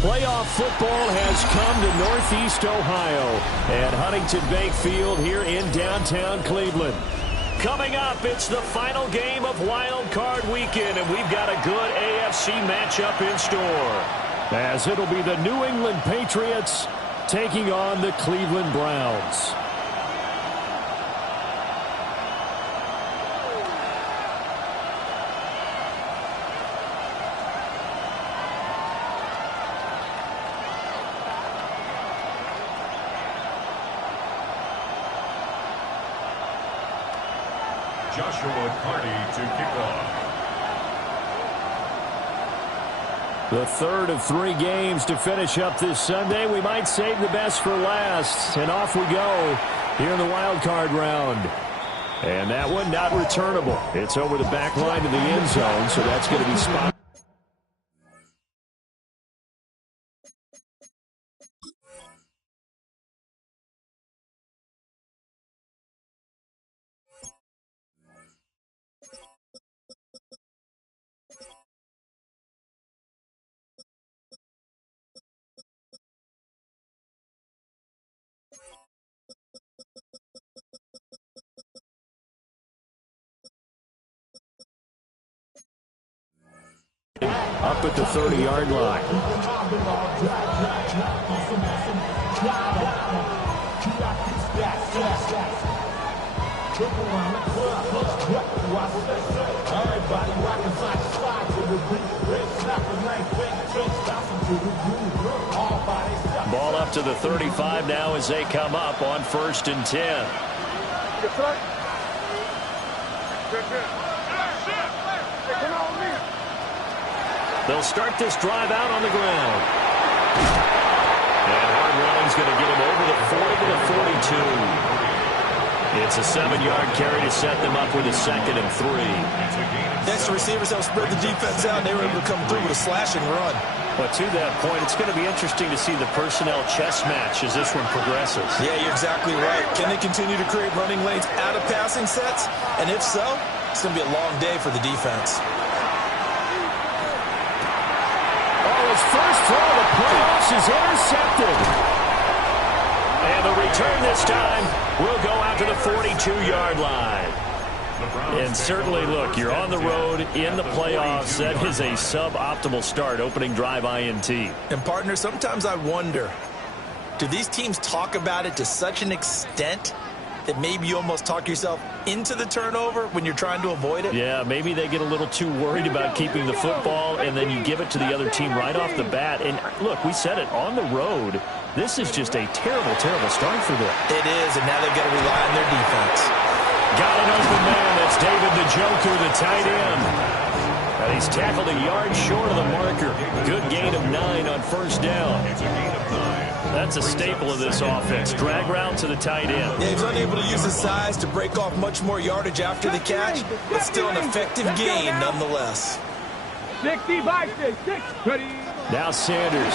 Playoff football has come to Northeast Ohio at Huntington Bank Field here in downtown Cleveland. Coming up, it's the final game of Wild Card Weekend, and we've got a good AFC matchup in store, as it'll be the New England Patriots taking on the Cleveland Browns. Joshua Carty to kick off. The third of 3 games to finish up this Sunday. We might save the best for last. And off we go here in the wild card round. And that one not returnable. It's over the back line to the end zone, so that's going to be spot. Up at the 30-yard line. Ball up to the 35 now as they come up on 1st and 10. They'll start this drive out on the ground. And hard running's going to get him over the 40 to the 42. It's a 7-yard carry to set them up with a 2nd and 3. Next, receivers help spread the defense out, and they were able to come through with a slashing run. But to that point, it's going to be interesting to see the personnel chess match as this one progresses. Yeah, you're exactly right. Can they continue to create running lanes out of passing sets? And if so, it's going to be a long day for the defense. His first throw of the playoffs is intercepted. And the return this time will go out to the 42-yard line. And certainly, look, you're on the road in the playoffs. That is a suboptimal start, opening drive INT. And, partner, sometimes I wonder, do these teams talk about it to such an extent that maybe you almost talk yourself into the turnover when you're trying to avoid it? Yeah, maybe they get a little too worried about keeping the football, and then you give it to the other team right off the bat. And, look, we said it, on the road, this is just a terrible, terrible start for them. It is, and now they've got to rely on their defense. Got an open man. That's David Njoku, the tight end. And he's tackled a yard short of the marker. Good gain of 9 on 1st down. It's a gain of 9. That's a staple of this offense. Drag route to the tight end. Yeah, he's unable to use his size to break off much more yardage after the catch, but still an effective gain nonetheless. 60 by 6. Ready. Now Sanders.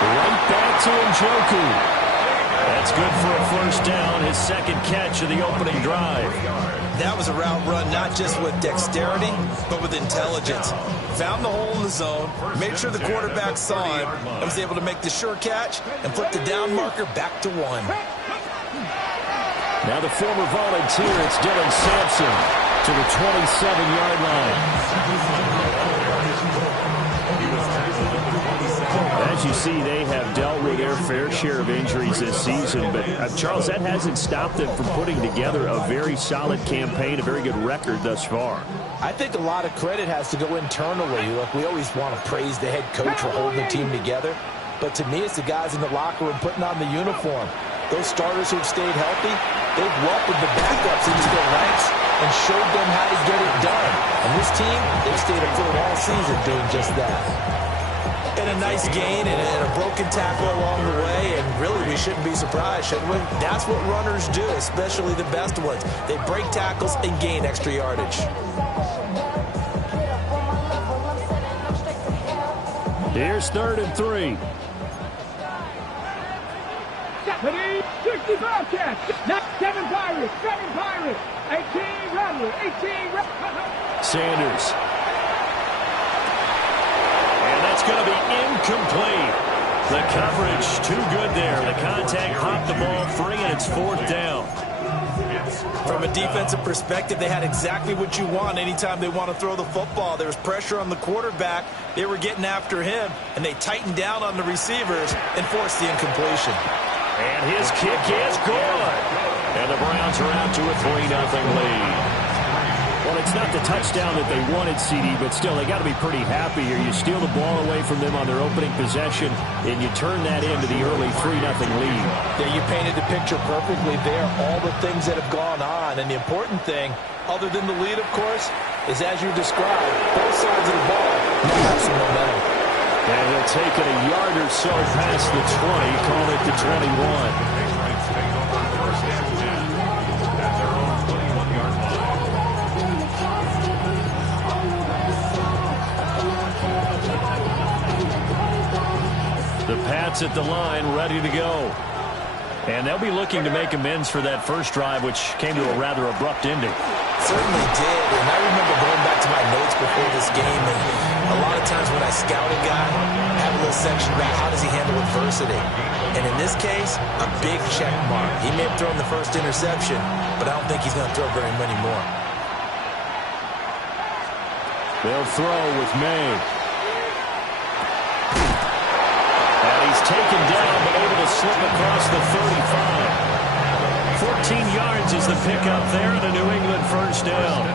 Right back to Njoku. That's good for a 1st down, his 2nd catch of the opening drive. That was a route run not just with dexterity, but with intelligence. Found the hole in the zone, made sure the quarterback saw him, and was able to make the sure catch and flip the down marker back to 1. Now the former volunteer, it's Dylan Sampson to the 27-yard line. As you see, they have dealt with their fair share of injuries this season. But, Charles, that hasn't stopped them from putting together a very solid campaign, a very good record thus far. I think a lot of credit has to go internally. Look, we always want to praise the head coach for holding the team together. But to me, it's the guys in the locker room putting on the uniform. Those starters who've stayed healthy, they've welcomed the backups into their ranks and showed them how to get it done. And this team, they've stayed afloat all season doing just that. And a nice gain and a broken tackle along the way, and really we shouldn't be surprised, should we? That's what runners do, especially the best ones. They break tackles and gain extra yardage. Here's 3rd and 3. 65 catch. 7 Pirates. 7 Pirates. 18 Rebels. 18 Rebels. Sanders. It's going to be incomplete. The coverage too good there. The contact popped the ball free, and it's 4th down. From a defensive perspective, they had exactly what you want anytime they want to throw the football. There was pressure on the quarterback. They were getting after him, and they tightened down on the receivers and forced the incompletion. And his kick is good. And the Browns are out to a 3-0 lead. Well, it's not the touchdown that they wanted, CD, but still, they got to be pretty happy here. You steal the ball away from them on their opening possession, and you turn that into the early 3-0 lead. Yeah, you painted the picture perfectly there, all the things that have gone on. And the important thing, other than the lead, of course, is as you described, both sides of the ball now have some momentum. And he'll take it a yard or so past the 20, call it the 21. The Pats at the line, ready to go. And they'll be looking to make amends for that first drive, which came to a rather abrupt ending. Certainly did, and I remember going back to my notes before this game, and a lot of times when I scout a guy, I have a little section about how does he handle adversity. And in this case, a big check mark. He may have thrown the first interception, but I don't think he's going to throw very many more. They'll throw with May. He's taken down, but able to slip across the 35. 14 yards is the pickup there, and a New England first down.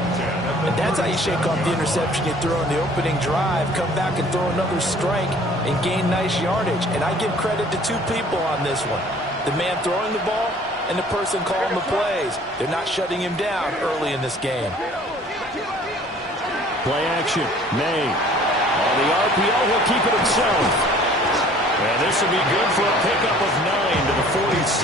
And that's how you shake off the interception you throw in the opening drive, come back and throw another strike and gain nice yardage. And I give credit to two people on this one. The man throwing the ball and the person calling the plays. They're not shutting him down early in this game. Play action. May. On the RPO, he'll keep it himself. And this will be good for a pickup of 9 to the 46.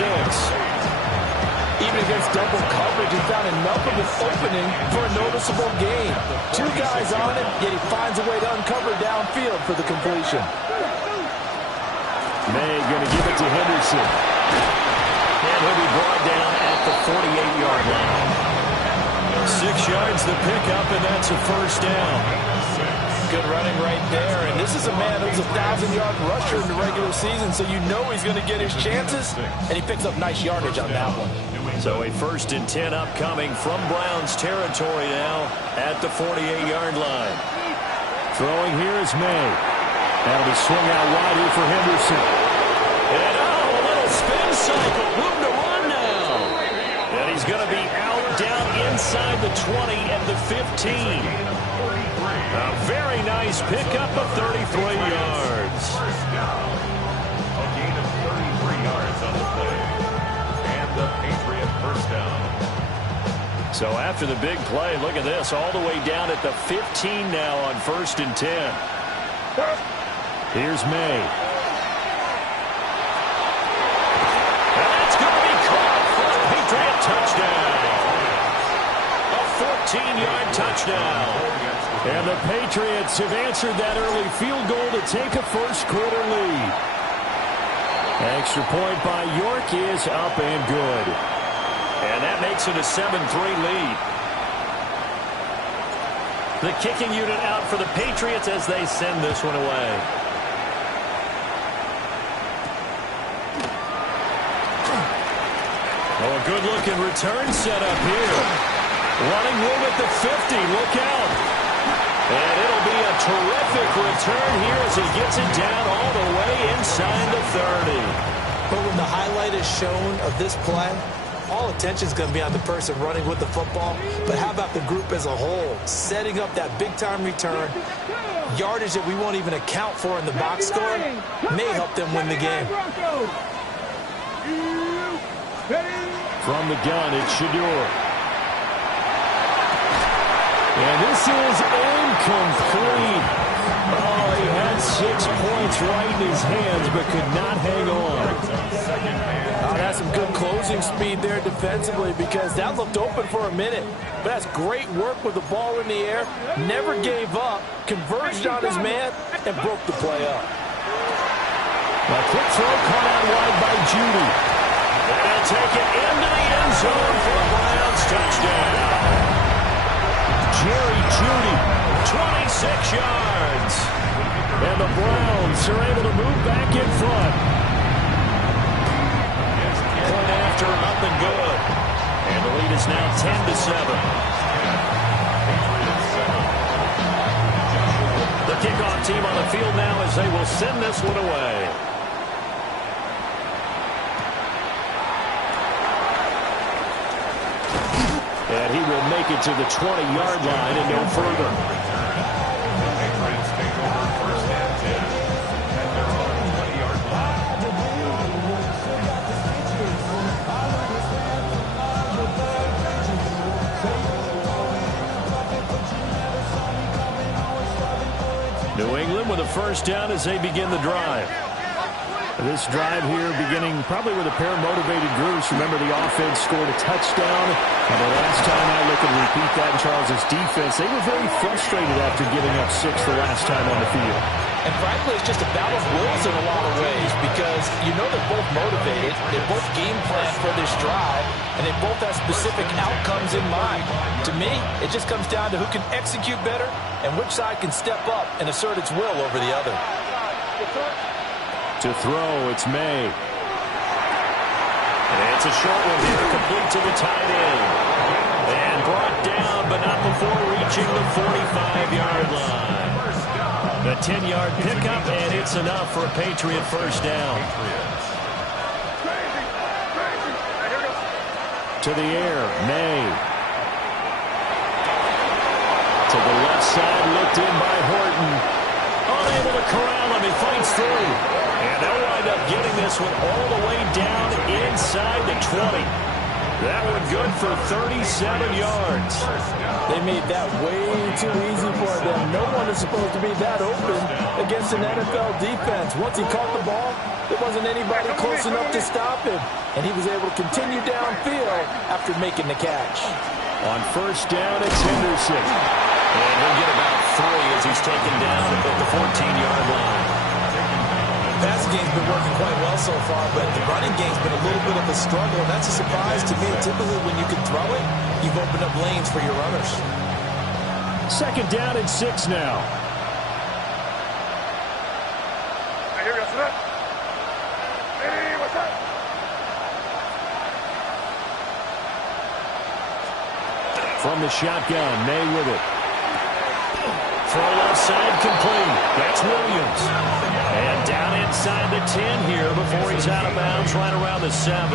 Even against double coverage, he found enough of an opening for a noticeable gain. Two guys on him, yet he finds a way to uncover downfield for the completion. May going to give it to Henderson. And he'll be brought down at the 48-yard line. 6 yards the pickup, and that's a first down. Good running right there, and this is a man who's a 1,000-yard rusher in the regular season, so you know he's going to get his chances, and he picks up nice yardage on that one. So a 1st and 10 upcoming from Browns territory now at the 48-yard line. Throwing here is May. That'll be swung out wide here for Henderson. And a little spin cycle. Room to run now. And he's going to be out down inside the 20 and the 15. A very nice pickup of 33 yards. First down. A gain of 33 yards on the play. And the Patriot first down. So after the big play, look at this, all the way down at the 15 now on 1st and 10. Here's May. And that's going to be caught for a Patriot touchdown. A 14-yard touchdown. And the Patriots have answered that early field goal to take a first-quarter lead. Extra point by York is up and good. And that makes it a 7-3 lead. The kicking unit out for the Patriots as they send this one away. Oh, a good-looking return set up here. Running room at the 50. Look out. And it'll be a terrific return here as he gets it down all the way inside the 30. But when the highlight is shown of this play, all attention is going to be on the person running with the football. But how about the group as a whole? Setting up that big-time return, yardage that we won't even account for in the box score, may help them win the game. From the gun, it's Shador. And this is incomplete. Oh, he had 6 points right in his hands, but could not hang on. Oh, that's some good closing speed there defensively, because that looked open for a minute. But that's great work with the ball in the air. Never gave up, converged on his man, and broke the play up. A quick throw caught out wide by Judy. And he'll take it into the end zone for a Browns touchdown. Jerry Judy, 26 yards. And the Browns Patriots are able to move back in front. Point after, up and good. And the lead is now 10-7. The kickoff team on the field now as they will send this one away. And he will make it to the 20-yard line and no further. New England with a first down as they begin the drive. This drive here beginning probably with a pair of motivated groups. Remember, the offense scored a touchdown. And the last time I look and repeat that in Charles' defense, they were very frustrated after giving up 6 the last time on the field. And frankly, it's just a battle of wills in a lot of ways because you know they're both motivated. They both game plan for this drive, and they both have specific outcomes in mind. To me, it just comes down to who can execute better and which side can step up and assert its will over the other. To throw, it's May. And it's a short one here, complete to the tight end. And brought down, but not before reaching the 45-yard line. The 10-yard pickup, and it's enough for a Patriot first down. To the air, May. To the left side, looked in by Horton. Unable to corral him, he fights through. And they'll wind up getting this one all the way down inside the 20. That one good for 37 yards. They made that way too easy for them. No one is supposed to be that open against an NFL defense. Once he caught the ball, there wasn't anybody close enough to stop him. And he was able to continue downfield after making the catch. On first down, it's Henderson. And he'll get about 3 as he's taken down at the 14-yard line. The passing game's been working quite well so far, but the running game's been a little bit of a struggle, and that's a surprise to me. Typically, when you can throw it, you've opened up lanes for your runners. Second down and 6 now. From the shotgun, May with it. Throw left side complete. That's Williams. And down inside the 10 here before he's out of bounds right around the 7.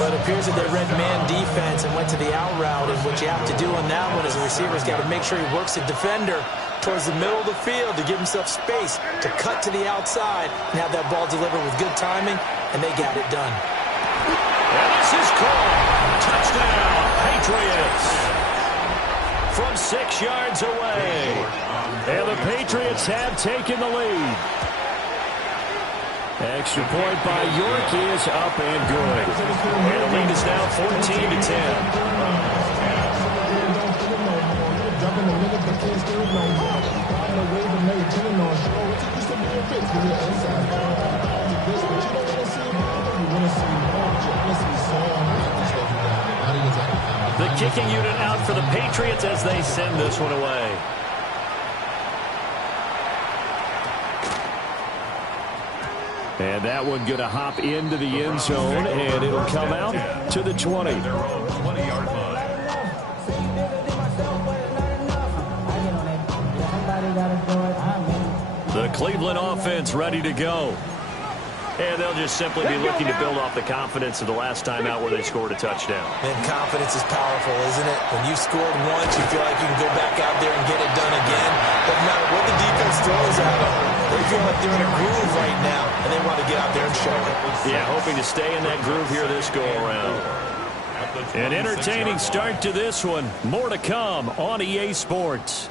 But it appears that they read man defense and went to the out route. And what you have to do on that one is the receiver's got to make sure he works the defender towards the middle of the field to give himself space to cut to the outside and have that ball delivered with good timing, and they got it done. And this is called touchdown, Patriots. From 6 yards away. And the Patriots have taken the lead. Extra point by York is up and good. And the lead is now 14-10. The kicking unit out for the Patriots as they send this one away. And that one going to hop into the end zone, and it'll come out to the 20. The Cleveland offense ready to go. And they'll just simply be looking to build off the confidence of the last time out where they scored a touchdown. And confidence is powerful, isn't it? When you scored once, you feel like you can go back out there and get it done again. Doesn't matter what the defense throws at them. They feel like they're in a groove right now, and they want to get out there and show it. Yeah, hoping to stay in that groove here this go-around. An entertaining start to this one. More to come on EA Sports.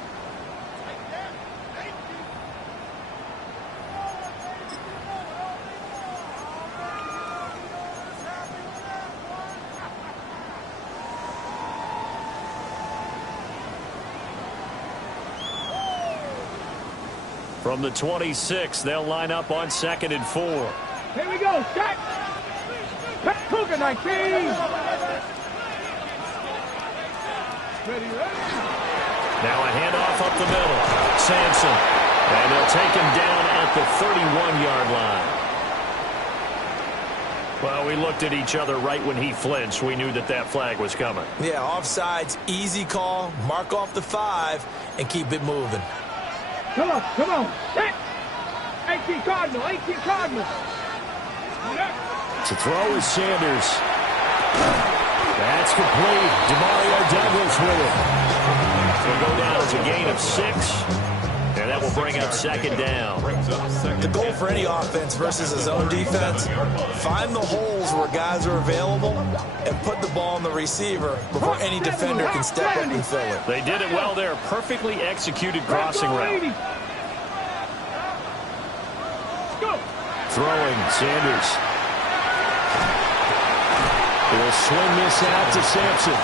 From the 26, they'll line up on 2nd and 4. Here we go, shot. Cougar 19. Ready. Now a handoff up the middle. Sampson And they'll take him down at the 31-yard line. Well, we looked at each other right when he flinched. We knew that that flag was coming. Yeah, offsides, easy call. Mark off the 5 and keep it moving. Come on, come on. 18 Cardinal, 18 Cardinal. To throw is Sanders. That's complete. Demario Douglas with it. It'll go down as a gain of 6. And that will bring up second down. The goal for any offense versus a zone defense, find the holes where guys are available and put the ball on the receiver before any defender can step up and fill it. They did it well there. Perfectly executed crossing route. Throwing, Sanders. He'll swing this out to Sampson.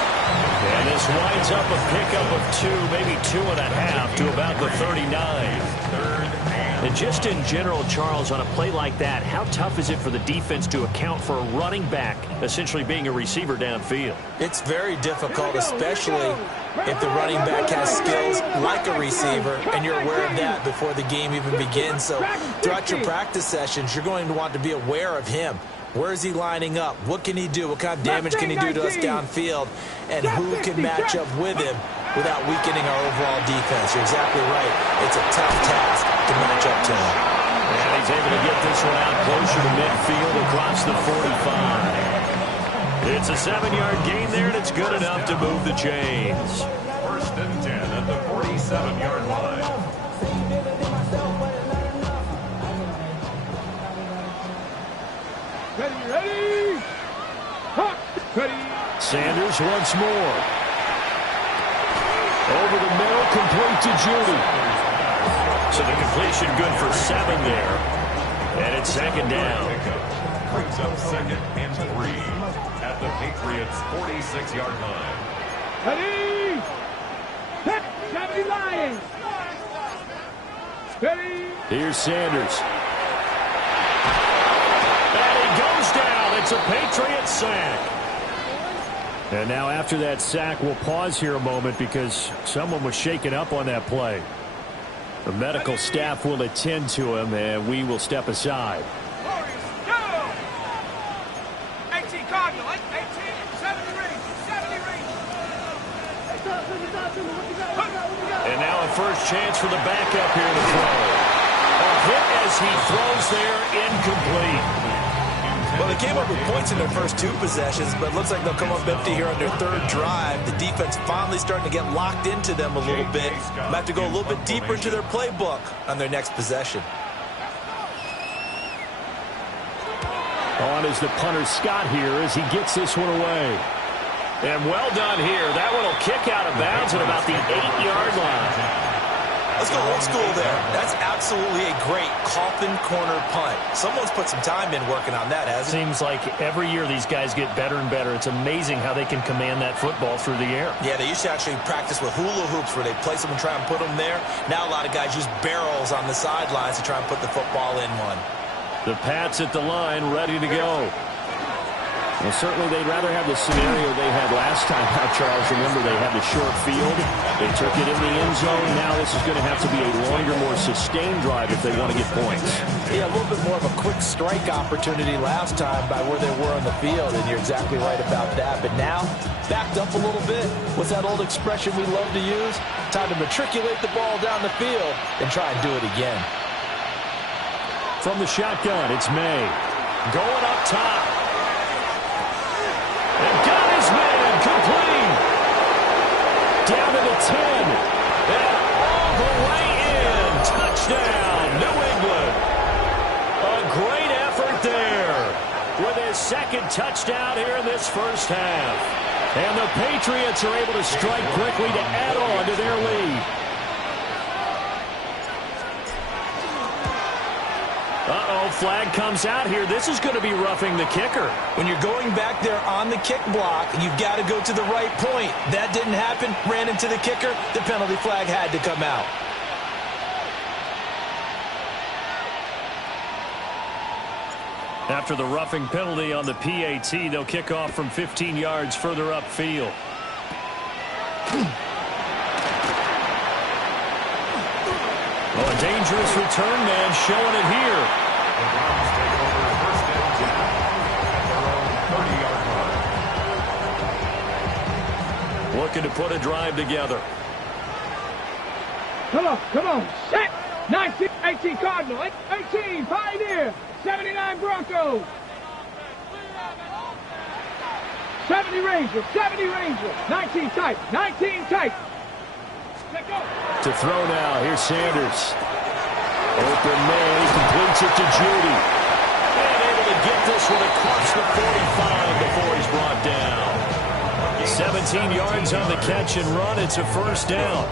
And this winds up a pickup of 2, maybe 2.5 to about the 39. And just in general, Charles, on a play like that, how tough is it for the defense to account for a running back essentially being a receiver downfield? It's very difficult, especially if the running back has skills like a receiver, and you're aware of that before the game even begins. So throughout your practice sessions, you're going to want to be aware of him. Where is he lining up? What can he do? What kind of damage can he do to us downfield? And who can match up with him without weakening our overall defense? You're exactly right. It's a tough task to match up to him. And he's able to get this one out closer to midfield across the 45. It's a 7-yard gain there, and it's good enough to move the chains. 1st and 10 at the 47-yard line. Ready? Ready? Sanders once more. Over the middle, complete to Judy. So the completion good for 7 there. And it's second down. Brings up 2nd and 3 at the Patriots' 46-yard line. Ready? 70 Lions. Ready? Here's Sanders. And he goes down. It's a Patriot sack. And now after that sack, we'll pause here a moment because someone was shaken up on that play. The medical staff will attend to him, and we will step aside. 18 Cardinal, 18, 70 rings, 70 rings. And now a first chance for the backup here to throw. A hit as he throws there, incomplete. Well, they came up with points in their first 2 possessions, but it looks like they'll come up empty here on their 3rd drive. The defense finally starting to get locked into them a little bit. Might have to go a little bit deeper into their playbook on their next possession. On is the punter Scott here as he gets this one away. And well done here. That one will kick out of bounds at about the 8-yard line. Let's go old school there. That's absolutely a great coffin corner punt. Someone's put some time in working on that, hasn't it? Seems like every year these guys get better and better. It's amazing how they can command that football through the air. Yeah, they used to actually practice with hula hoops where they place them and try and put them there. Now a lot of guys use barrels on the sidelines to try and put the football in one. The Pats at the line, ready to go. Well, certainly they'd rather have the scenario they had last time out, Charles. Remember, they had the short field. They took it in the end zone. Now this is going to have to be a longer, more sustained drive if they want to get points. Yeah, a little bit more of a quick strike opportunity last time by where they were on the field, and you're exactly right about that. But now, backed up a little bit. What's that old expression we love to use? Time to matriculate the ball down the field and try and do it again. From the shotgun, it's May. Going up top. And got his man complete. Down to the 10. And all the way in. Touchdown, New England. A great effort there with his 2nd touchdown here in this first half. And the Patriots are able to strike quickly to add on to their lead. Uh-oh, flag comes out here. This is going to be roughing the kicker. When you're going back there on the kick block, you've got to go to the right point. That didn't happen. Ran into the kicker. The penalty flag had to come out. After the roughing penalty on the PAT, they'll kick off from 15 yards further upfield. Oh, a dangerous return man showing it here. The Browns take over 1st and 10 at their own 30-yard line. Looking to put a drive together. Come on, set. 19, 18 Cardinal, 18 Pioneer, 79 Broncos. 70 Ranger, 19 tight, 19 tight. Let go. To throw now, here's Sanders. Open man, he completes it to Judy. And able to get this one across the 45 before he's brought down. 17 yards on the catch and run. It's a 1st down.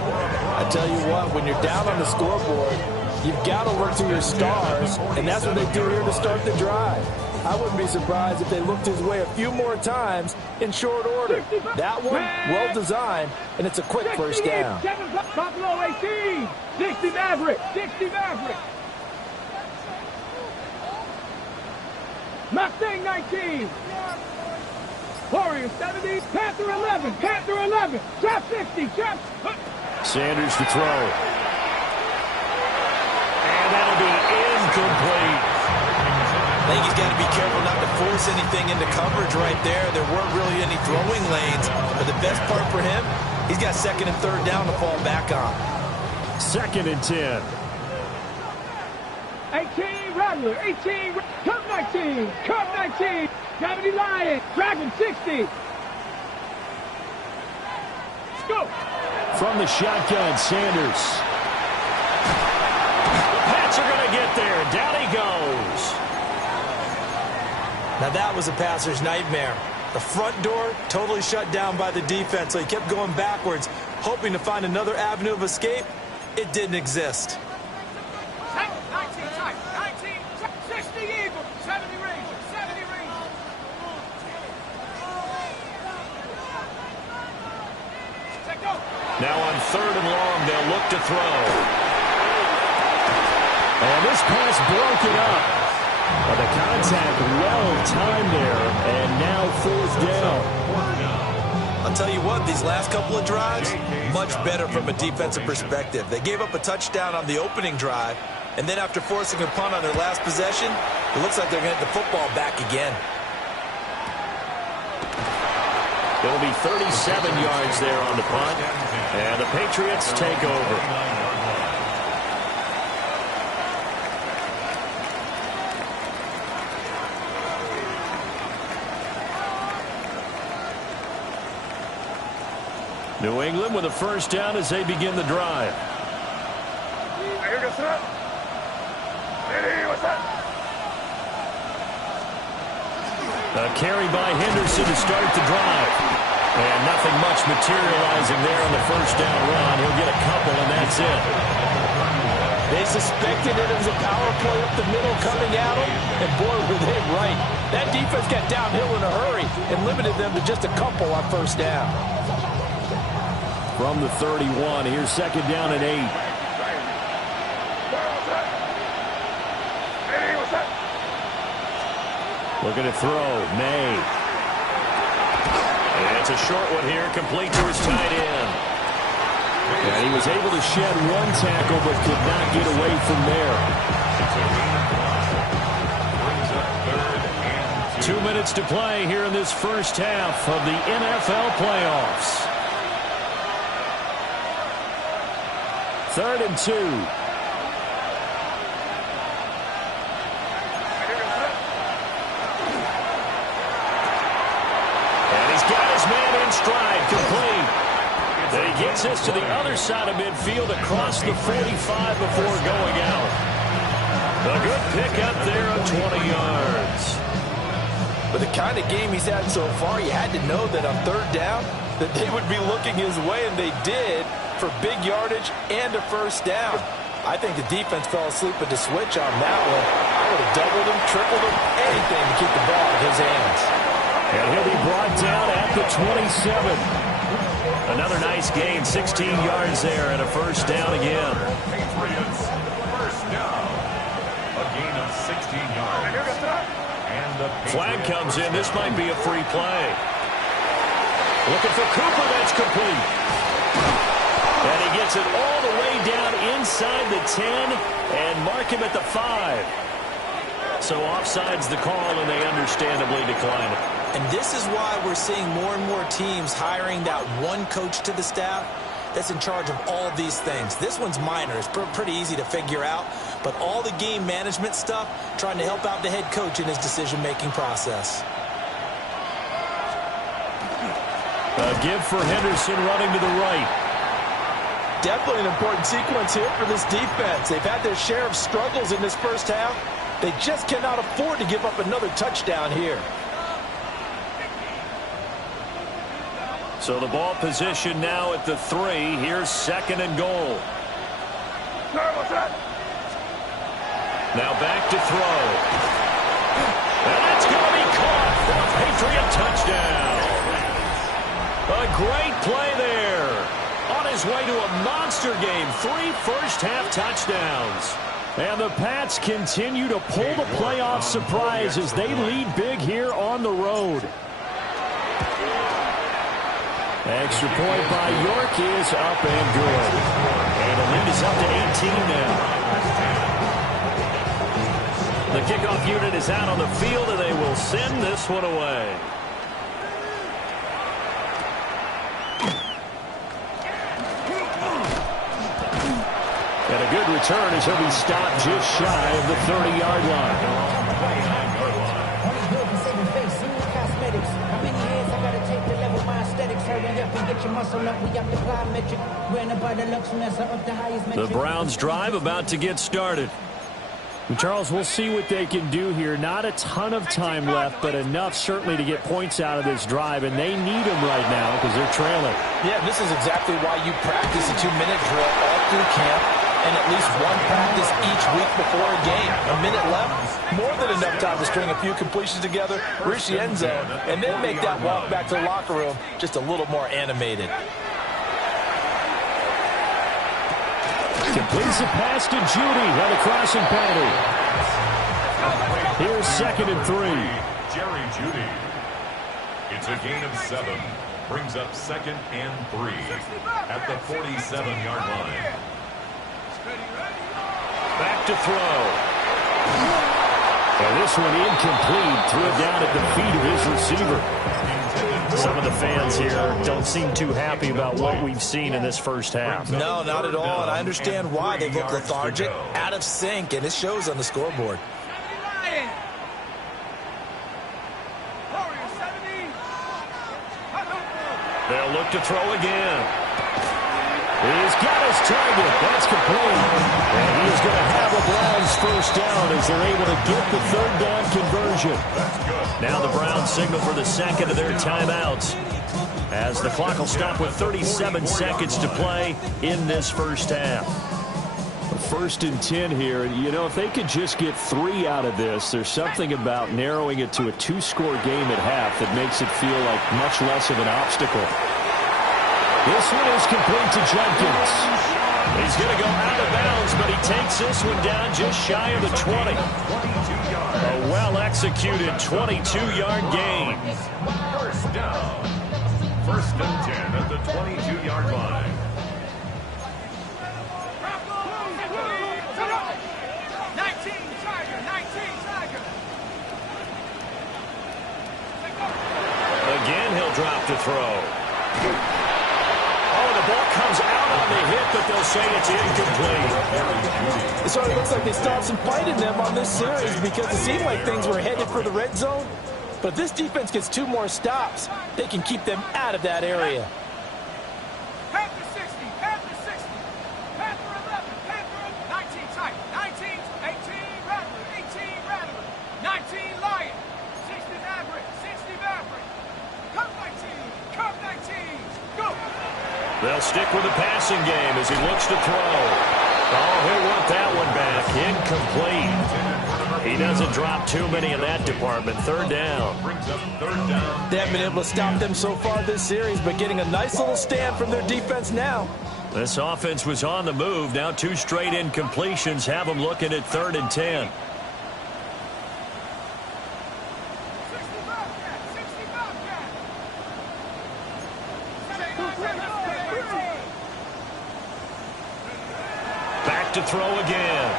I tell you what, when you're down on the scoreboard, you've got to look to your stars, and that's what they do here to start the drive. I wouldn't be surprised if they looked his way a few more times in short order. That one, well designed, and it's a quick 1st down. 7 Buffalo 18, 60 Maverick, 60 Maverick. Mustang 19. Warriors 70, Panther 11, Trap 60, Trap. Sanders to throw. And that'll be incomplete. I think he's got to be careful not to force anything into coverage right there. There weren't really any throwing lanes. But the best part for him, he's got 2nd and 3rd down to fall back on. 2nd and 10. 18 Rattler, 18 Cub 19, 70 Lion, Dragon 60. Let's go. From the shotgun, Sanders. The Pats are going to get there. Down he goes. Now that was a passer's nightmare. The front door totally shut down by the defense, so he kept going backwards, hoping to find another avenue of escape. It didn't exist. 19 tight, 19, 60 Eagle, 70 Ranger, 70 Ranger. Let go. Now on 3rd and long, they'll look to throw. And this pass broken up. But the contact well timed there, and now 4th down. I'll tell you what, these last couple of drives, much better from a defensive perspective. They gave up a touchdown on the opening drive, and then after forcing a punt on their last possession, it looks like they're going to get the football back again. It'll be 37 yards there on the punt, and the Patriots take over. New England with a 1st down as they begin the drive. A carry by Henderson to start the drive. And nothing much materializing there on the 1st down run. He'll get a couple, and that's it. They suspected it was a power play up the middle coming at them, and boy, were they right. That defense got downhill in a hurry and limited them to just a couple on 1st down. From the 31, here's 2nd down and 8. Looking to throw, May. And it's a short one here, complete to his tight end. And he was able to shed one tackle, but could not get away from there. 2 minutes to play here in this 1st half of the NFL playoffs. 3rd and 2. And he's got his man in stride, complete. Then he gets this to the other side of midfield across the 45 before going out. A good pick up there of 20 yards. With the kind of game he's had so far, you had to know that on 3rd down that they would be looking his way, and they did, for big yardage and a 1st down. I think the defense fell asleep at the switch on that one. I would have doubled him, tripled him, anything to keep the ball in his hands. And he'll be brought down at the 27. Another nice gain, 16 yards there, and a 1st down again. Patriots 1st down. A gain of 16 yards. And the Flag comes in. This might be a free play. Looking for Cooper. That's complete. And he gets it all the way down inside the 10 and mark him at the 5. So offside's the call, and they understandably decline it. And this is why we're seeing more and more teams hiring that one coach to the staff that's in charge of all these things. This one's minor. It's pretty easy to figure out. But all the game management stuff, trying to help out the head coach in his decision-making process. A give for Henderson running to the right. Definitely an important sequence here for this defense. They've had their share of struggles in this first half. They just cannot afford to give up another touchdown here. So the ball position now at the 3. Here's 2nd and goal. Now back to throw. And that's going to be caught for a Patriot touchdown. A great play there. On his way to a monster game. 3 first-half touchdowns. And the Pats continue to pull the playoff surprise as they lead big here on the road. Extra point by York is up and good. And the lead is up to 18 now. The kickoff unit is out on the field, and they will send this one away. And a good return as he'll be stopped just shy of the 30-yard line. The Browns drive about to get started. Charles, we'll see what they can do here. Not a ton of time left, but enough certainly to get points out of this drive, and they need them right now because they're trailing. Yeah, this is exactly why you practice a 2-minute drill all through camp and at least one practice each week before a game. A minute left, more than enough time to string a few completions together, reach the end zone, and then make that walk back to the locker room just a little more animated. Completes a pass to Judy on the crossing pattern. Here's 2nd and 3. Jerry Judy. It's a gain of 7. Brings up 2nd and 3 at the 47-yard line. Back to throw. And this one incomplete. Threw it down at the feet of his receiver. Some of the fans here don't seem too happy about what we've seen in this first half. No, not at all, and I understand why. They look lethargic, out of sync, and it shows on the scoreboard. They'll look to throw again. He's got his target. That's complete. And he is going to have a Browns first down as they're able to get the 3rd down conversion. Now the Browns signal for the 2nd of their timeouts as the clock will stop with 37 seconds to play in this first half. 1st and 10 here. You know, if they could just get 3 out of this, there's something about narrowing it to a 2-score game at half that makes it feel like much less of an obstacle. This one is complete to Jenkins. He's going to go out of bounds, but he takes this one down just shy of the 20. A well-executed 22-yard gain. First down. 1st and 10 at the 22-yard line. Again, he'll drop to throw. Oh, the ball comes out on the hit, but they'll say it's incomplete. It sort of looks like they stopped some fight in them on this series because it seemed like things were headed for the red zone. But if this defense gets 2 more stops, they can keep them out of that area. Panther 60, Panther 60, Panther 11, Panther 19 tight, 19, 18 Rattler, 18 Rattler, 19 Lion, 60 Maverick, 60 Maverick, Cup 19, Cup 19, go! They'll stick with the passing game as he looks to throw. Oh, he'll want that one back. Incomplete. He doesn't drop too many in that department. 3rd down. They haven't been able to stop them so far this series, but getting a nice little stand from their defense now. This offense was on the move. Now 2 straight incompletions have them looking at 3rd and 10. to throw again.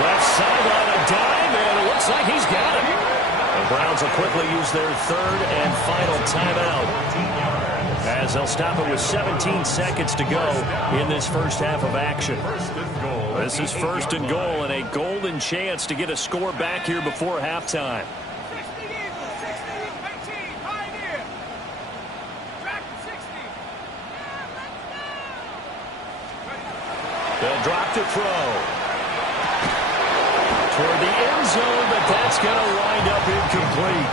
Left sideline a dime, and it looks like he's got it. The Browns will quickly use their third and final timeout, as they'll stop it with 17 seconds to go in this first half of action. This is first and goal, and a golden chance to get a score back here before halftime. 60 Eagles, 60, 18, Pioneer. Track 60. They'll drop to throw. Toward the end zone, but that's going to wind up incomplete.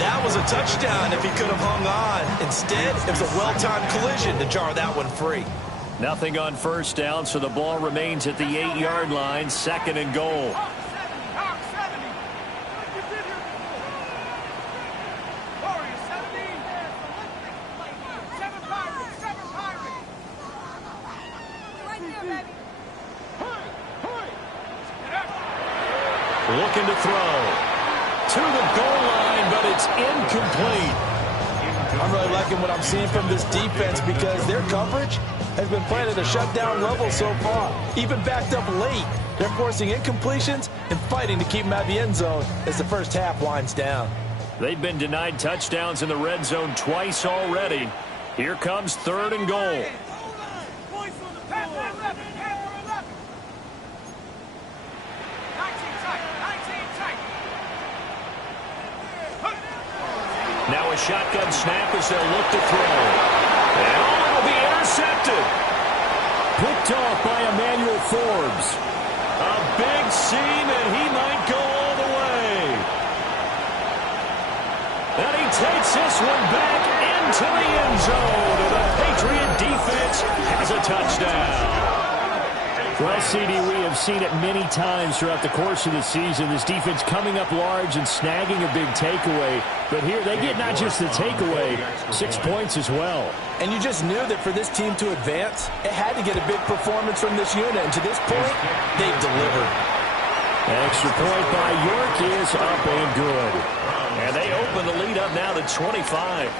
That was a touchdown if he could have hung on. Instead, it was a well-timed collision to jar that one free. Nothing on first down, so the ball remains at the 8-yard line, second and goal. Hawk 70. You've been here before. Warriors 70. 7 Pirates, 7 Pirates. Right there, baby. Looking to throw. To the goal line, but it's incomplete. I'm really liking what I'm seeing from this defense because their coverage has been playing at a shutdown level so far. Even backed up late, they're forcing incompletions and fighting to keep them out of the end zone as the first half winds down. They've been denied touchdowns in the red zone twice already. Here comes third and goal. Now a shotgun snap as they'll look to throw. And it'll be intercepted. Picked off by Emmanuel Forbes. A big seam, and he might go all the way. And he takes this one back into the end zone. And the Patriot defense has a touchdown. Well, CD, we have seen it many times throughout the course of the season. This defense coming up large and snagging a big takeaway. But here they get not just the takeaway, 6 points as well. And you just knew that for this team to advance, it had to get a big performance from this unit. And to this point, they've delivered. Extra point by York is up and good. And they open the lead up now to 25.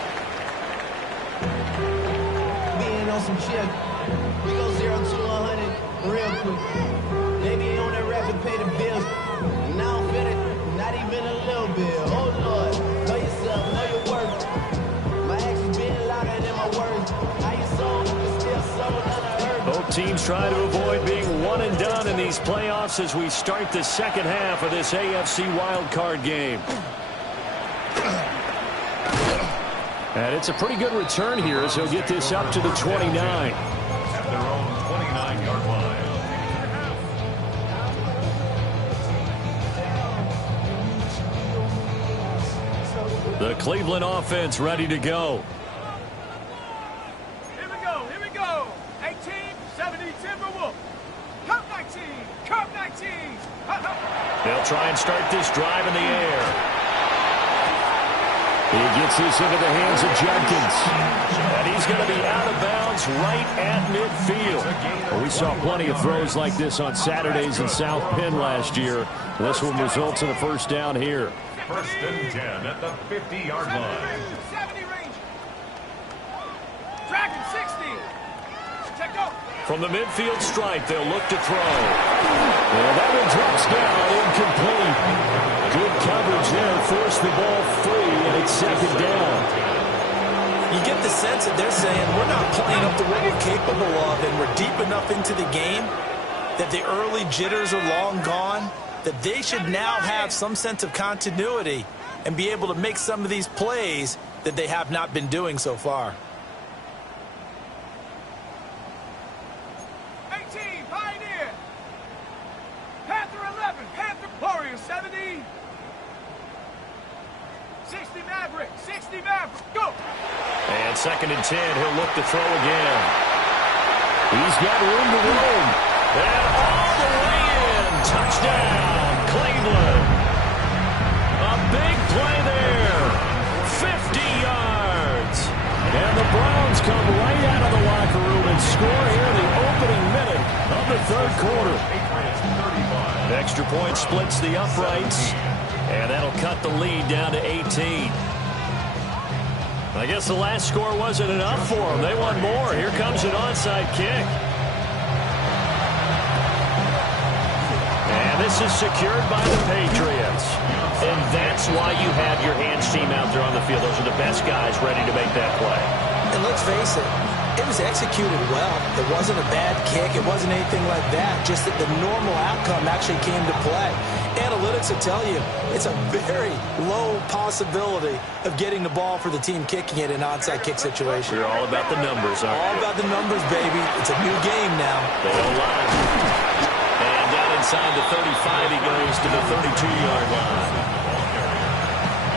Being on some shit, we go 0 to 100 real quick. Maybe on that rapid pay the bills. And I don't feel it, not even a little bit. Oh Lord, know yourself, know your worth. My actions being louder than my words. How you sold, but still sold unheard. Both teams trying to avoid being one and done in these playoffs as we start the second half of this AFC wildcard game. And it's a pretty good return here as he'll get this up to the 29. At their own 29-yard line. The Cleveland offense ready to go. Here we go. 18, 70, Timberwolf. Cup 19, Cup 19. They'll try and start this drive in the air. He gets this into the hands of Jenkins. And he's going to be out of bounds right at midfield. Well, we saw plenty of throws like this on Saturdays in South Penn last year. This one results in a first down here. First and 10 at the 50-yard line. 70 range. Dragon 60. Check go. From the midfield stripe, they'll look to throw. Well, that one drops down, incomplete. Good coverage there, forced the ball free, and it's second down. You get the sense that they're saying we're not playing up to what we're capable of, and we're deep enough into the game that the early jitters are long gone, that they should now have some sense of continuity and be able to make some of these plays that they have not been doing so far. 18, Pioneer. Panther 11, Panther Warrior 70. 60 Maverick, 60 Maverick, go! And second and 10, he'll look to throw again. He's got room to roam. And all the way in. Touchdown, Cleveland. A big play there. 50 yards. And the Browns come right out of the locker room and score here in the opening minute of the third quarter. Extra point splits the uprights. And that'll cut the lead down to 18. I guess the last score wasn't enough for them. They want more. Here comes an onside kick. And this is secured by the Patriots. And that's why you have your hands team out there on the field. Those are the best guys ready to make that play. And let's face it, it was executed well. It wasn't a bad kick. It wasn't anything like that. Just that the normal outcome actually came to play. Analytics will tell you it's a very low possibility of getting the ball for the team kicking it in an onside kick situation. We're all about the numbers, aren't we? All about the numbers, baby. It's a new game now. They don't lie. And down inside the 35, he goes to the 32-yard line.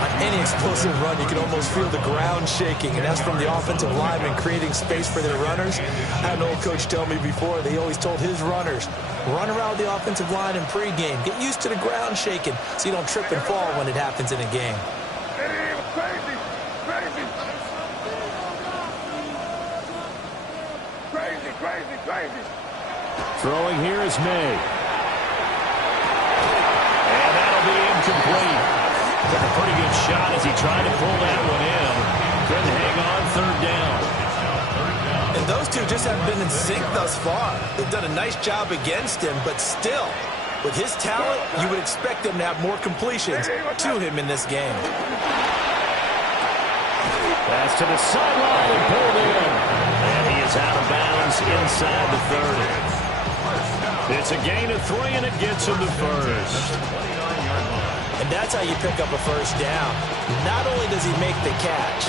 On any explosive run, you can almost feel the ground shaking, and that's from the offensive linemen creating space for their runners. I had an old coach tell me before, they always told his runners, run around the offensive line in pregame. Get used to the ground shaking so you don't trip and fall when it happens in a game. Crazy, crazy. Crazy, crazy, crazy. Throwing here is May. And that'll be incomplete. Took a pretty good shot as he tried to pull that one in. Couldn't hang on third down. And those two just haven't been in sync thus far. They've done a nice job against him, but still, with his talent, you would expect them to have more completions to him in this game. Pass to the sideline and pulled in. And he is out of bounds inside the 30. It's a gain of 3, and it gets him to first. And that's how you pick up a first down. Not only does he make the catch,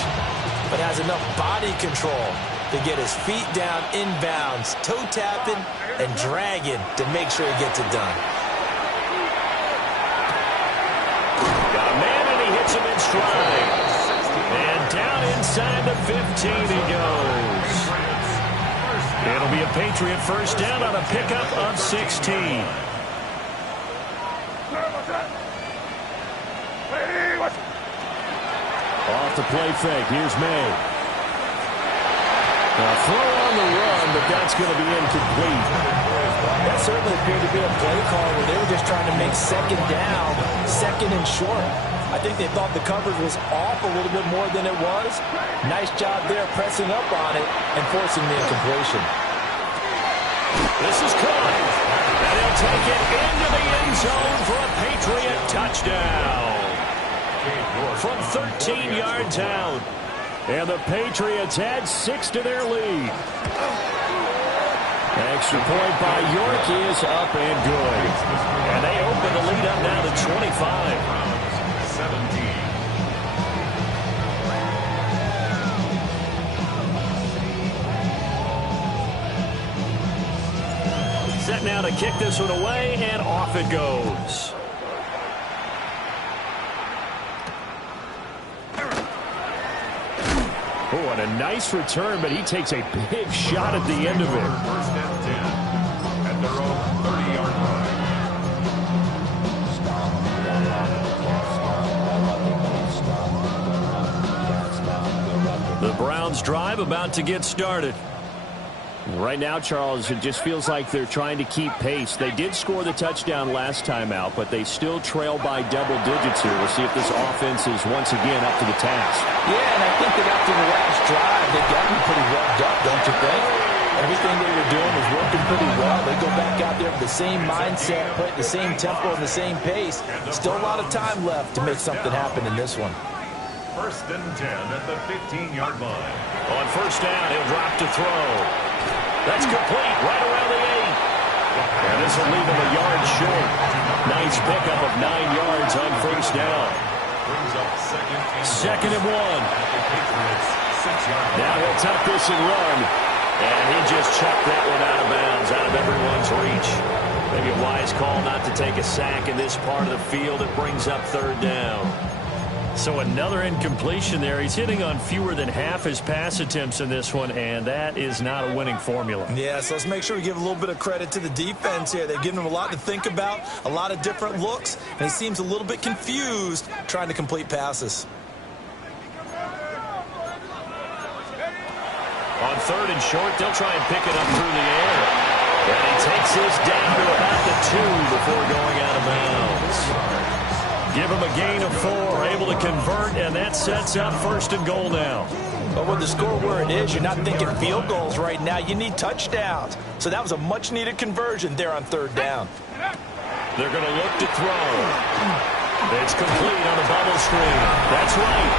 but has enough body control to get his feet down inbounds, toe tapping and dragging to make sure he gets it done. Got a man, and he hits him in stride. And down inside the 15 he goes. It'll be a Patriot first down on a pickup of 16. Off the play fake. Here's May. A throw on the run, but that's going to be incomplete. That certainly appeared to be a play call where they were just trying to make second down, second and short. I think they thought the coverage was off a little bit more than it was. Nice job there pressing up on it and forcing the incompletion. This is caught. And he'll take it into the end zone for a Patriot touchdown. From 13 yards out. And the Patriots add 6 to their lead. Extra point by York is up and good. And they open the lead up now to 25. 17. Set now to kick this one away, and off it goes. Oh, and a nice return, but he takes a big shot at the end of it. First and 10 at their own 30-yard line. The Browns drive about to get started. Right now, Charles, it just feels like they're trying to keep pace. They did score the touchdown last time out, but they still trail by double digits here. We'll see if this offense is once again up to the task. Yeah, and I think that after the last drive, they got them pretty revved up, don't you think? Everything they were doing was working pretty well. They go back out there with the same mindset, put the same tempo and the same pace. Still a lot of time left to make something happen in this one. First and 10 at the 15-yard line. On first down, he'll drop to throw. That's complete right around the 8. And this will leave him a yard short. Nice pickup of 9 yards on first down. Brings up second and 1. Now he'll tuck this and run. And he just chucked that one out of bounds, out of everyone's reach. Maybe a wise call not to take a sack in this part of the field. It brings up third down. So another incompletion there. He's hitting on fewer than half his pass attempts in this one, and that is not a winning formula. Yeah, so let's make sure we give a little bit of credit to the defense here. They've given him a lot to think about, a lot of different looks, and he seems a little bit confused trying to complete passes. On third and short, they'll try and pick it up through the air. And he takes this down to about the 2 before going out of bounds. Give him a gain of 4, able to convert, and that sets up first and goal now. But with the score where it is, you're not thinking field goals right now. You need touchdowns. So that was a much-needed conversion there on third down. They're going to look to throw. It's complete on the bubble screen. That's right.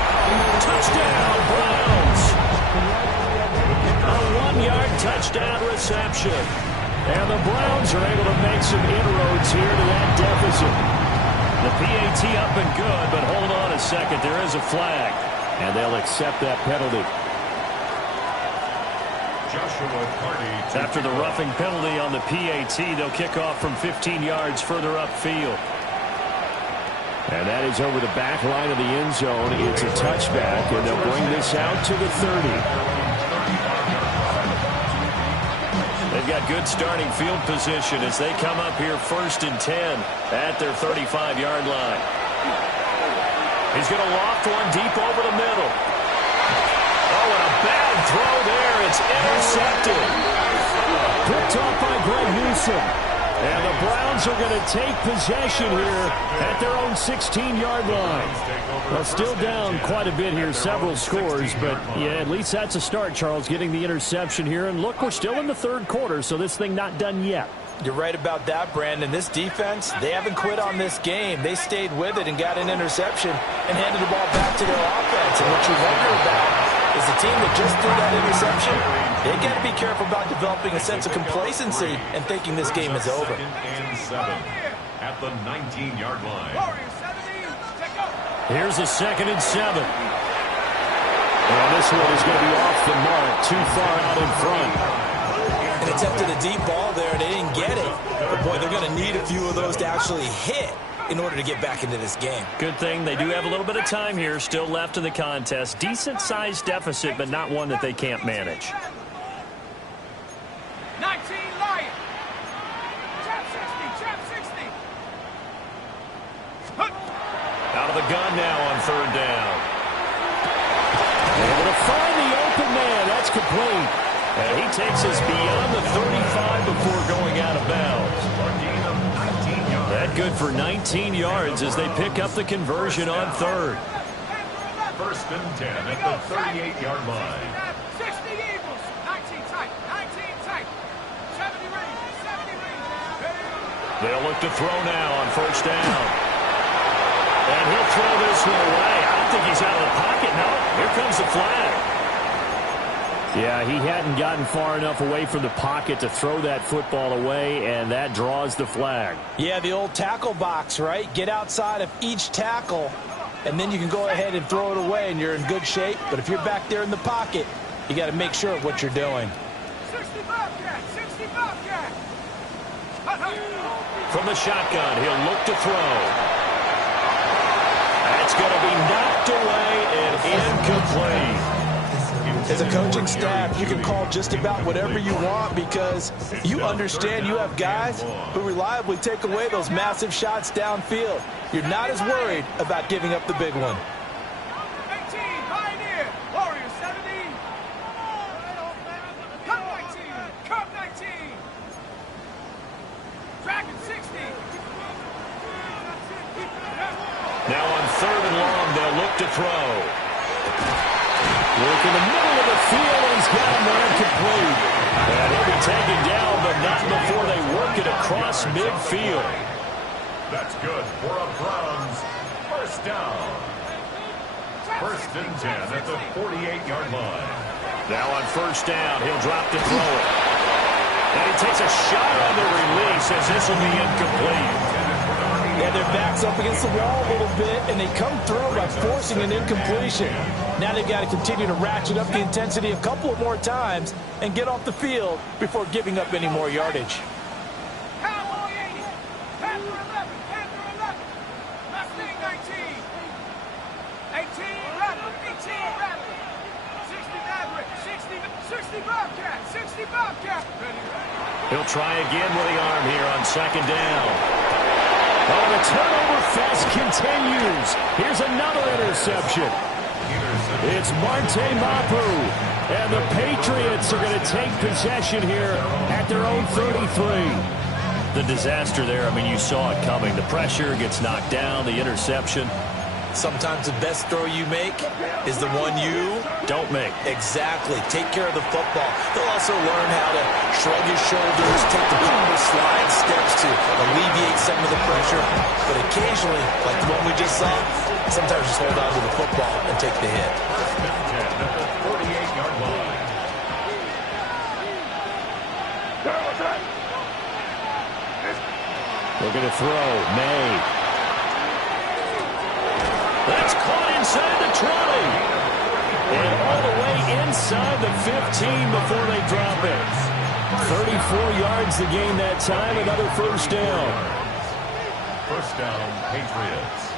Touchdown, Browns. A 1-yard touchdown reception. And the Browns are able to make some inroads here to that deficit. The PAT up and good, but hold on a second. There is a flag, and they'll accept that penalty. After the roughing penalty on the PAT, they'll kick off from 15 yards further upfield. And that is over the back line of the end zone. It's a touchback, and they'll bring this out to the 30. They've got good starting field position as they come up here 1st and 10 at their 35-yard line. He's going to loft one deep over the middle. Oh, and a bad throw there. It's intercepted. Picked off by Greg Newsome. And the Browns are going to take possession here at their own 16-yard line. Well, still down quite a bit here, several scores, but yeah, at least that's a start, Charles, getting the interception here. And look, we're still in the 3rd quarter, so this thing not done yet. You're right about that, Brandon. This defense, they haven't quit on this game. They stayed with it and got an interception and handed the ball back to their offense. And what you wonder about is the team that just threw that interception, they got to be careful about developing a sense of complacency and thinking this game is over. 2nd and 7 at the 19-yard line. Here's a 2nd and 7. And this one is going to be off the mark, too far out in front. An attempt at a deep ball there, and they didn't get it. But, boy, they're going to need a few of those to actually hit in order to get back into this game. Good thing they do have a little bit of time here still left in the contest. Decent-sized deficit, but not one that they can't manage. 19 Lion. Trap 60, trap 60. Out of the gun now on 3rd down. Able to find the open man. That's complete. And he takes us beyond the 35 before going out of bounds. That good for 19 yards as they pick up the conversion on 3rd. 1st and 10 at the 38-yard line. 60 Eagles. 19 tight, 19 tight. 70 range, 70 range. They'll look to throw now on 1st down. And he'll throw this one away. I don't think he's out of the pocket. No, here comes the flag. Yeah, he hadn't gotten far enough away from the pocket to throw that football away, and that draws the flag. Yeah, the old tackle box, right? Get outside of each tackle, and then you can go ahead and throw it away, and you're in good shape. But if you're back there in the pocket, you got to make sure of what you're doing. 60 Bobcat, 60 Bobcat. From the shotgun, he'll look to throw. That's going to be knocked away and incomplete. As a coaching staff, you can call just about whatever you want because you understand you have guys who reliably take away those massive shots downfield. You're not as worried about giving up the big one. 18, Pioneer. Warriors 70. Cup 19, Cup 19. Dragon 60. Now on 3rd and long, they'll look to throw. Work in the middle of the field, and he's got him there complete. And he'll be taken down, but not before they work it across midfield. That's good for a Browns 1st down. 1st and 10 at the 48-yard line. Now on 1st down, he'll drop to throw it. And he takes a shot on the release as this will be incomplete. Yeah, their back's up against the wall a little bit, and they come through by forcing an incompletion. Now they've got to continue to ratchet up the intensity a couple of more times and get off the field before giving up any more yardage. Cowboy 80. Panther 11. Panther 11. Mustang 19. 18 Rattler. 18 Rattler. 60 Maverick. 60 Bobcat. 60 Bobcat. He'll try again with the arm here on 2nd down. Oh, the turnover fest continues. Here's another interception. It's Marte Mapu. And the Patriots are going to take possession here at their own 33. The disaster there, I mean, you saw it coming. The pressure gets knocked down, the interception. Sometimes the best throw you make is the one you don't make. Exactly. Take care of the football. They'll also learn how to shrug his shoulders, take the proper slide steps to alleviate some of the pressure. But occasionally, like the one we just saw, sometimes just hold on to the football and take the hit. 48-yard line. Looking to throw. May. That's caught inside the 20. And all the way inside the 15 before they drop it. 34 yards to gain that time. Another first down. First down, Patriots.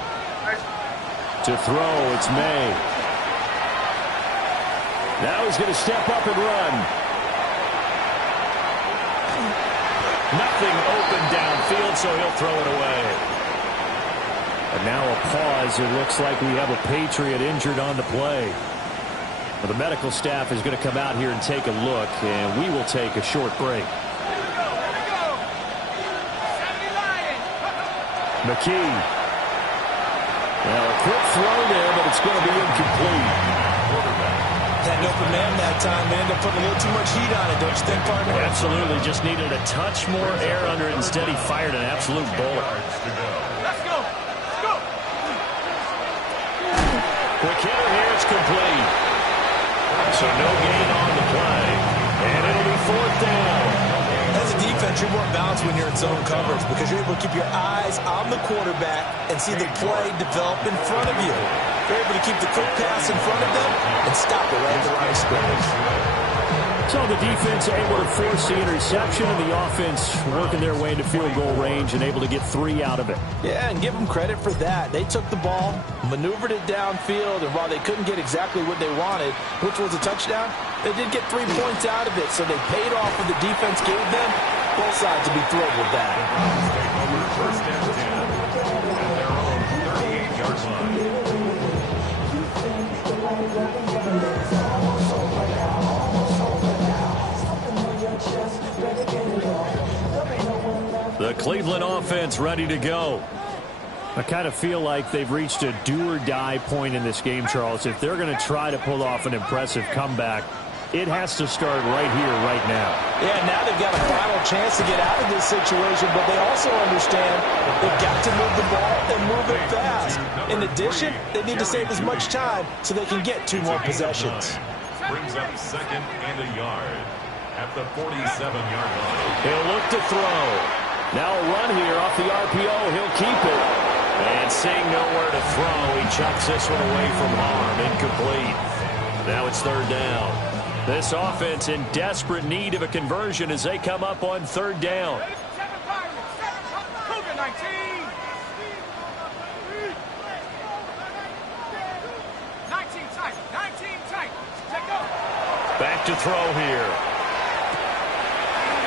To throw, it's May. Now he's going to step up and run. Nothing open downfield, so he'll throw it away. And now a pause. It looks like we have a Patriot injured on the play. Well, the medical staff is going to come out here and take a look, and we will take a short break. McKee. Now a quick throw there, but it's going to be incomplete. Had an open man that time. They ended up putting a little too much heat on it, don't you think, partner? Absolutely. Just needed a touch more air under it. Instead, he fired an absolute bullet. Let's go. Let's go. Quick hitter here. It's complete. So no gain on the play. And it'll be fourth down. As a defense, you're more balanced when you're in zone coverage because you're able to keep your eyes on the quarterback and see the play develop in front of you. You're able to keep the quick pass in front of them and stop it right at the line of scrimmage. So the defense able to force the interception, and the offense working their way into field goal range and able to get 3 out of it. Yeah, and give them credit for that. They took the ball, maneuvered it downfield, and while they couldn't get exactly what they wanted, which was a touchdown, they did get 3 points out of it, so they paid off what the defense gave them. Both sides will be thrilled with that. First and 10 at their own 38-yard line. The Cleveland offense ready to go. I kind of feel like they've reached a do-or-die point in this game, Charles. If they're going to try to pull off an impressive comeback, it has to start right here, right now. Yeah, now they've got a final chance to get out of this situation, but they also understand they've got to move the ball and move it fast. In addition, they need to save as much time so they can get 2 more possessions. Brings up second and a yard at the 47-yard line. He'll look to throw. Now a run here off the RPO. He'll keep it. And seeing nowhere to throw, he chucks this one away from harm. Incomplete. Now it's third down. This offense in desperate need of a conversion as they come up on third down. 7 Pirates, 7 Cougar 19. 19 tight, 19 tight. Check go. Back to throw here.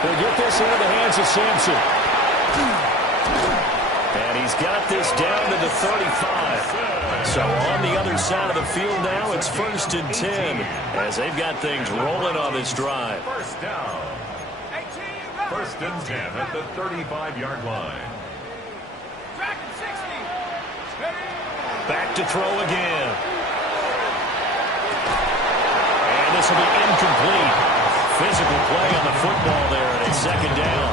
They'll get this into the hands of Sampson. And he's got this down to the 35. So on the other side of the field now, it's first and 10 as they've got things rolling on this drive. First down. First and 10 at the 35-yard line. Dragon 60. Back to throw again. And this will be incomplete. Physical play on the football there, and it's second down.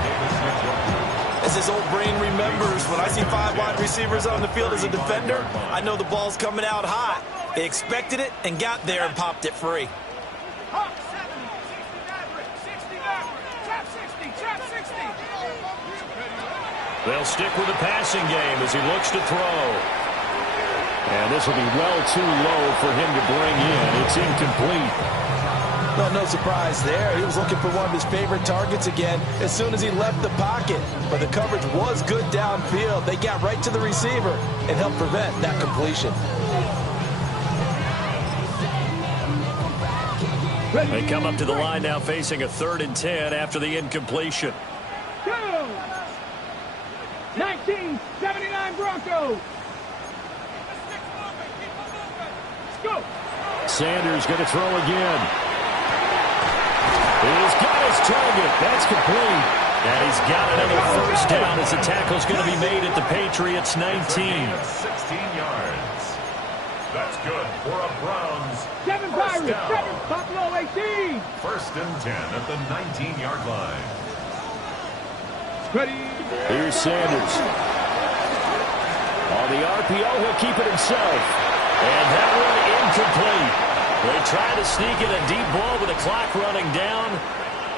As his old brain remembers, when I see 5 wide receivers on the field as a defender, I know the ball's coming out hot. They expected it and got there and popped it free. Hawk 70, 60 Maverick, 60 Maverick, trap 60, trap 60. They'll stick with the passing game as he looks to throw. And this will be well too low for him to bring in. It's incomplete. Well, no surprise there. He was looking for one of his favorite targets again as soon as he left the pocket. But the coverage was good downfield. They got right to the receiver and helped prevent that completion. They come up to the line now facing a 3rd and 10 after the incompletion. 1979 Broncos. Let's go. Sanders going to throw again. He's got his target. That's complete. And he's got another first down as the tackle's going to be made at the Patriots 19. 16 yards. That's good for a Browns 7 first Pirates, down. 7 Buffalo 18. First and 10 at the 19-yard line. Ready. Here's Sanders. On the RPO, he'll keep it himself. And that one incomplete. They try to sneak in a deep ball with the clock running down,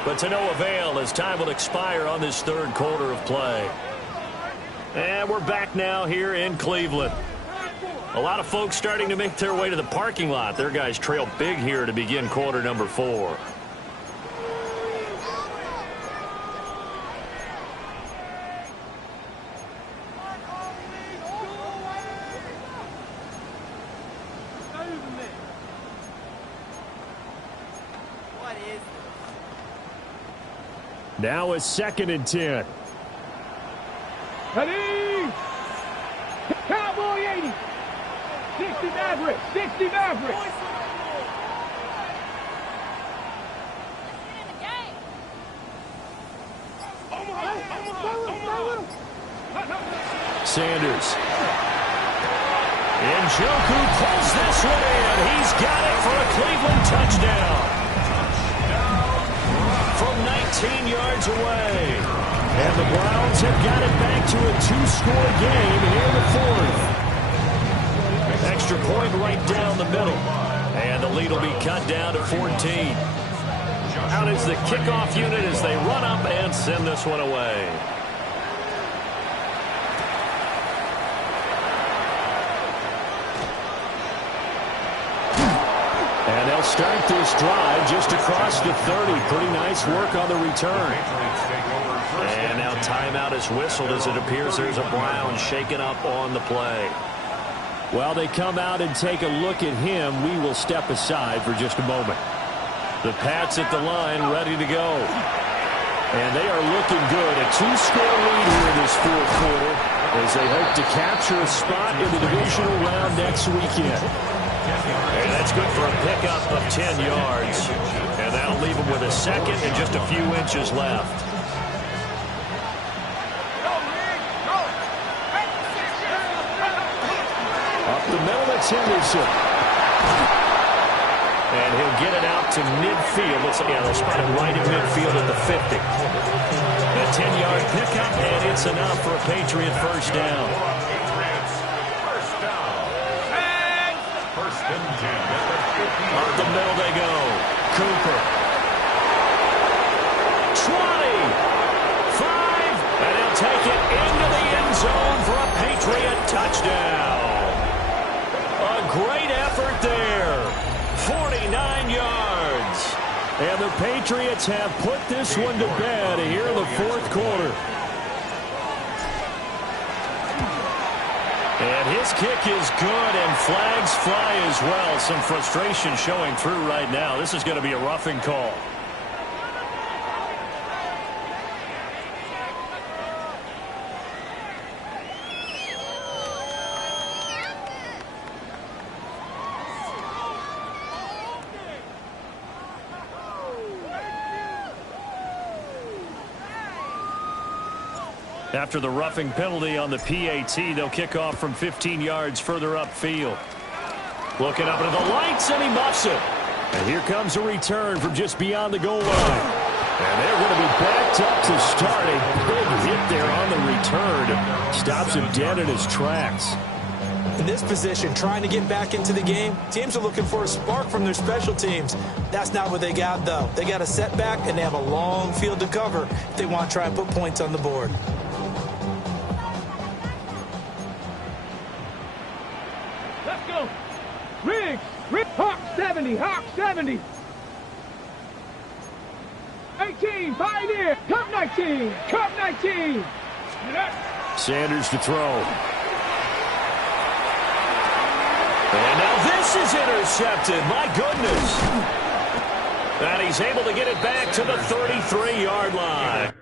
but to no avail as time will expire on this third quarter of play. And we're back now here in Cleveland. A lot of folks starting to make their way to the parking lot. Their guys trail big here to begin quarter number 4. Now it's 2nd and 10. Ready. Cowboy 80. 60 Maverick. 60 Maverick. Sanders. Njoku pulls this one in. He's got it for a Cleveland touchdown. From 19 yards away. And the Browns have got it back to a 2-score game here in the 4th. Extra point right down the middle. And the lead will be cut down to 14. Out is the kickoff unit as they run up and send this one away. And they'll start this drive just across the 30. Pretty nice work on the return. And now timeout is whistled as it appears there's a Brown shaken up on the play. While they come out and take a look at him, we will step aside for just a moment. The Pats at the line ready to go. And they are looking good. A 2-score lead here in this 4th quarter as they hope to capture a spot in the divisional round next weekend. And that's good for a pickup of 10 yards. And that'll leave them with a second and just a few inches left. Up the middle, it's Henderson. And he'll get it out to midfield. They'll spot it right at midfield at the 50. A 10-yard pickup, and it's enough for a Patriot first down. Up the middle they go. Cooper. 20. 5. And he'll take it into the end zone for a Patriot touchdown. A great effort there. 49 yards. And the Patriots have put this one to bed here in the 4th quarter. And his kick is good, and flags fly as well. Some frustration showing through right now. This is going to be a roughing call. After the roughing penalty on the PAT, they'll kick off from 15 yards further upfield. Looking up into the lights, and he muffs it. And here comes a return from just beyond the goal line. And they're going to be backed up to start. A big hit there on the return. Stops him dead in his tracks. In this position, trying to get back into the game, teams are looking for a spark from their special teams. That's not what they got, though. They got a setback, and they have a long field to cover if they want to try and put points on the board. Let's go. Riggs. Hawk 70. Hawk 70. 18. Pioneer. Cup 19. Cup 19. Sanders to throw. And now this is intercepted. My goodness. And he's able to get it back to the 33-yard line.